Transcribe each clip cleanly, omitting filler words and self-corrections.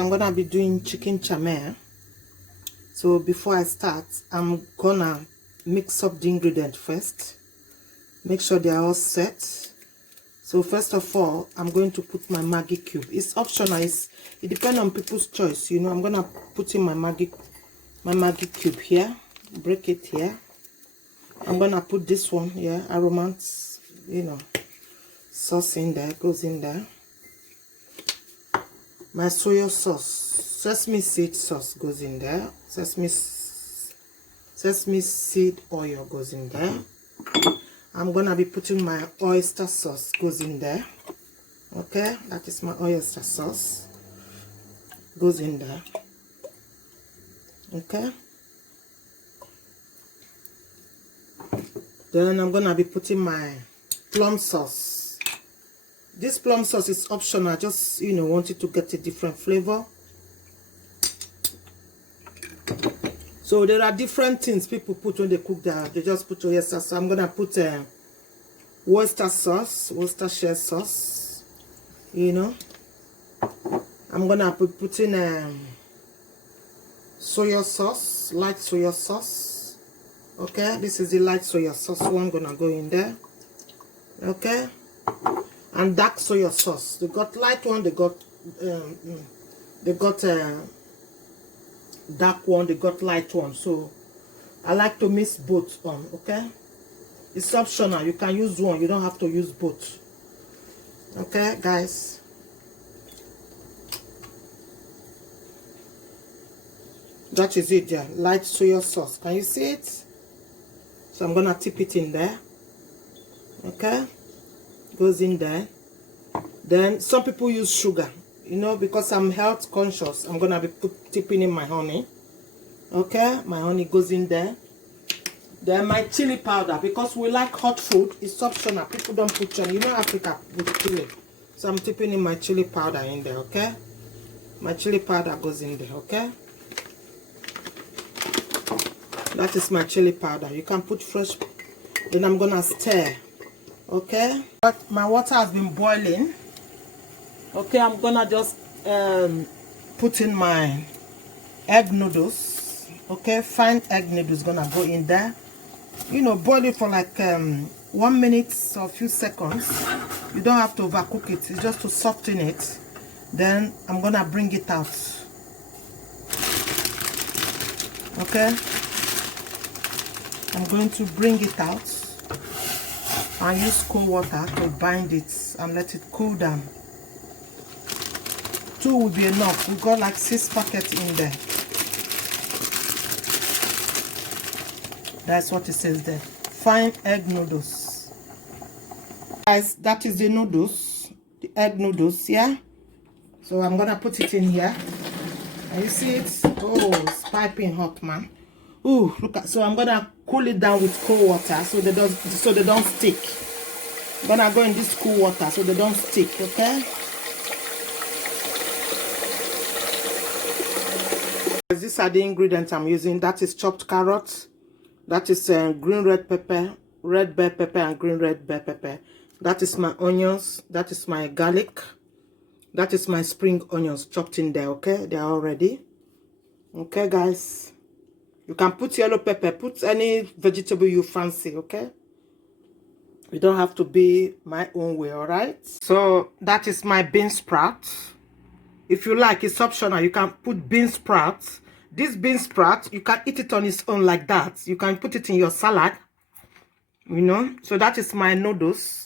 I'm gonna be doing chicken chamel. So before I start, I'm gonna mix up the ingredients first. Make sure they are all set. So first of all, I'm going to put my Maggi cube. It's optional. It depends on people's choice. You know, I'm gonna put in my Maggi cube here. Break it here. I'm gonna put this one here. Aromas, you know, sauce in there. Goes in there. My soy sauce, sesame seed sauce goes in there. Sesame seed oil goes in there. I'm gonna be putting my oyster sauce goes in there. Okay, that is my oyster sauce goes in there. Okay, then I'm gonna be putting my plum sauce. This plum sauce is optional, just, you know, want it to get a different flavor. So there are different things people put when they cook that. They just put oyster. So I'm gonna put Worcestershire sauce. You know, I'm gonna put in soy sauce, light soy sauce. Okay, this is the light soy sauce one gonna go in there. Okay, and dark soy sauce. They got light one. They got dark one, they got light one. So I like to mix both on. Okay, it's optional. You can use one, you don't have to use both. Okay guys, that is it. Yeah, light soy sauce. Can you see it? So I'm gonna tip it in there. Okay, goes in there. Then some people use sugar. You know, because I'm health conscious, I'm gonna be tipping in my honey. Okay, my honey goes in there. Then my chili powder, because we like hot food, it's optional. People don't put chili. You know, Africa with chili. So I'm tipping in my chili powder in there. Okay, my chili powder goes in there. Okay, that is my chili powder. You can put fresh. Then I'm gonna stir. Okay, but my water has been boiling. Okay, I'm gonna just put in my egg noodles. Okay, fine egg noodles gonna go in there. You know, boil it for like 1 minute or a few seconds. You don't have to overcook it. It's just to soften it. Then I'm gonna bring it out. Okay, I'm going to bring it out and use cold water to bind it and let it cool down. 2 will be enough. We got like 6 packets in there. That's what it says there. Fine egg noodles. Guys, that is the noodles. The egg noodles, yeah? So I'm gonna put it in here. And you see it? Oh, it's piping hot, man. Ooh, look at. So I'm gonna cool it down with cold water so they don't stick. I'm gonna go in this cool water so they don't stick, okay? These are the ingredients I'm using. That is chopped carrots. That is green red pepper, red bell pepper, and green red bell pepper. That is my onions. That is my garlic. That is my spring onions chopped in there. Okay, they are all ready. Okay, guys. You can put yellow pepper. Put any vegetable you fancy. Okay. You don't have to be my own way. All right. So that is my bean sprout. If you like, it's optional. You can put bean sprouts. This bean sprout, you can eat it on its own like that. You can put it in your salad. You know. So that is my noodles.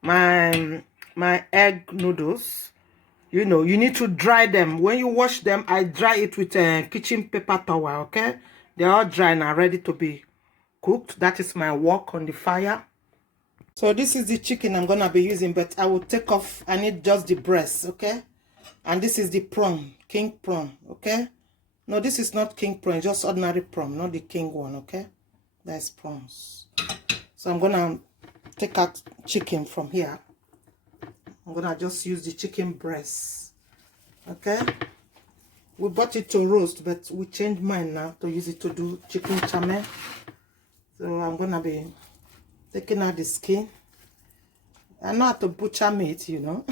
My egg noodles. You know, you need to dry them. When you wash them, I dry it with a kitchen paper towel. Okay. They're all dry now, ready to be cooked. That is my wok on the fire. So this is the chicken I'm gonna be using, but I will take off. I need just the breast. Okay. And this is the prawn, king prawn, okay? No, this is not king prawn, just ordinary prawn, not the king one, okay? That's prawns. So I'm gonna take out chicken from here. I'm gonna just use the chicken breast, okay? We bought it to roast, but we changed mine now to use it to do chicken chamel. So I'm gonna be taking out the skin. I know how to butcher meat, you know.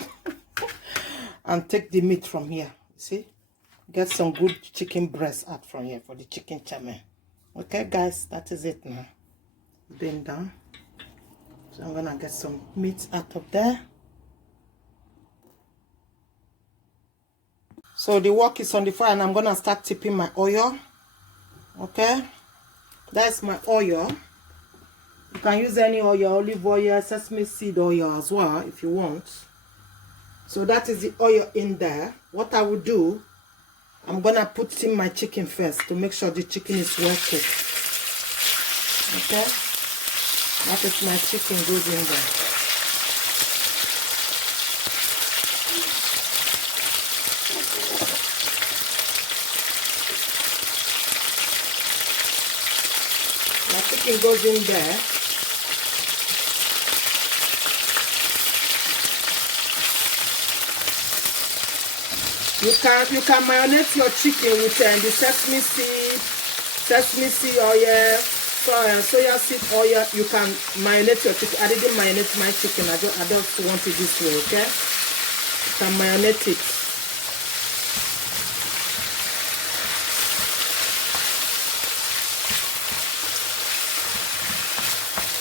And take the meat from here. See, get some good chicken breast out from here for the chicken chame. Okay, guys, that is it now. It's been done. So I'm gonna get some meat out of there. So the wok is on the fire and I'm gonna start tipping my oil. Okay, that's my oil. You can use any oil, olive oil, sesame seed oil as well if you want. So that is the oil in there. What I will do, I'm gonna put in my chicken first to make sure the chicken is well cooked. Okay, that is my chicken goes in there. My chicken goes in there. You can marinate your chicken with the sesame seed oil, soya seed oil. You can marinate your chicken. I didn't marinate my chicken. I just want it this way, okay? You can marinate it.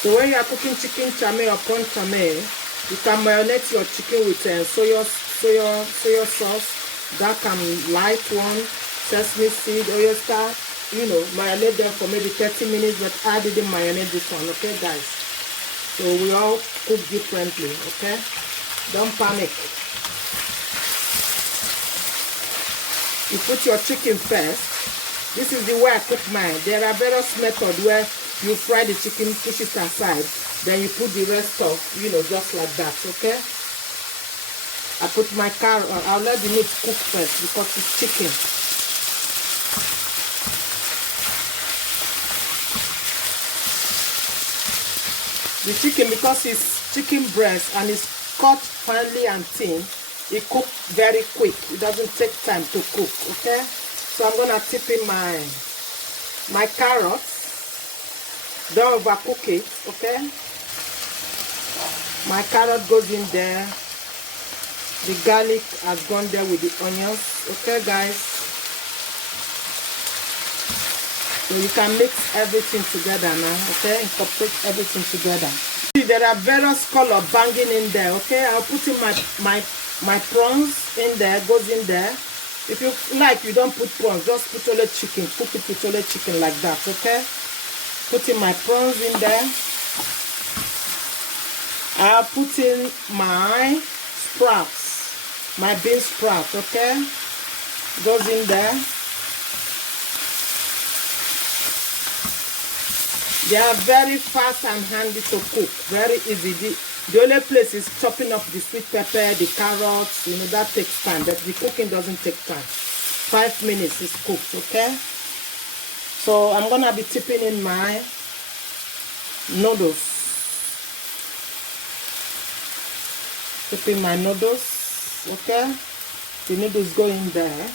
So when you are cooking chicken chame or prawn chame, you can marinate your chicken with soya sauce. That can light one, sesame seed, oyster, marinate them for maybe 30 minutes, but I didn't marinate this one, okay, guys? So we all cook differently, okay? Don't panic. You put your chicken first. This is the way I cook mine. There are various methods where you fry the chicken, push it aside, then you put the rest of, just like that, okay? I put my carrot, I'll let the meat cook first because it's chicken. The chicken, because it's chicken breast and it's cut finely and thin, it cooks very quick. It doesn't take time to cook, okay? So I'm gonna tip in my carrots. Don't overcook it, okay? My carrot goes in there. The garlic has gone there with the onions. Okay, guys. So you can mix everything together now. Okay, incorporate everything together. See, there are various colors banging in there. Okay, I'll put in my prawns in there. Goes in there. If you like, you don't put prawns. Just put only chicken. Cook it with only chicken like that. Okay. Put in my prawns in there. I'll put in my sprouts. My bean sprout, okay, goes in there. They are very fast and handy to cook, very easy. The only place is chopping up the sweet pepper, the carrots, that takes time, but the cooking doesn't take time. 5 minutes is cooked, okay? So I'm gonna be tipping in my noodles. Tipping my noodles. Okay, the noodles go in there.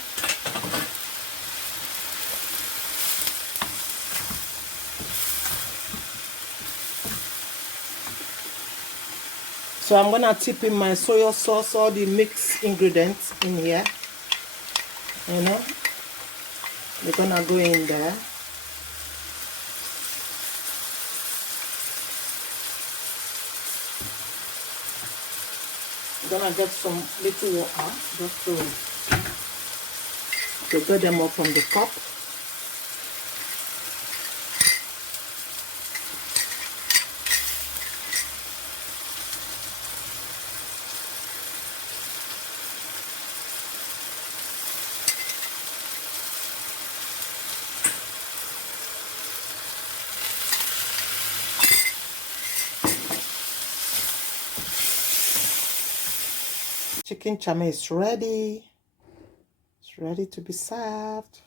So I'm gonna tip in my soy sauce, all the mixed ingredients in here. They're gonna go in there. I'm gonna get some little water just to get them up from the cup. Chicken chame is ready. It's ready to be served.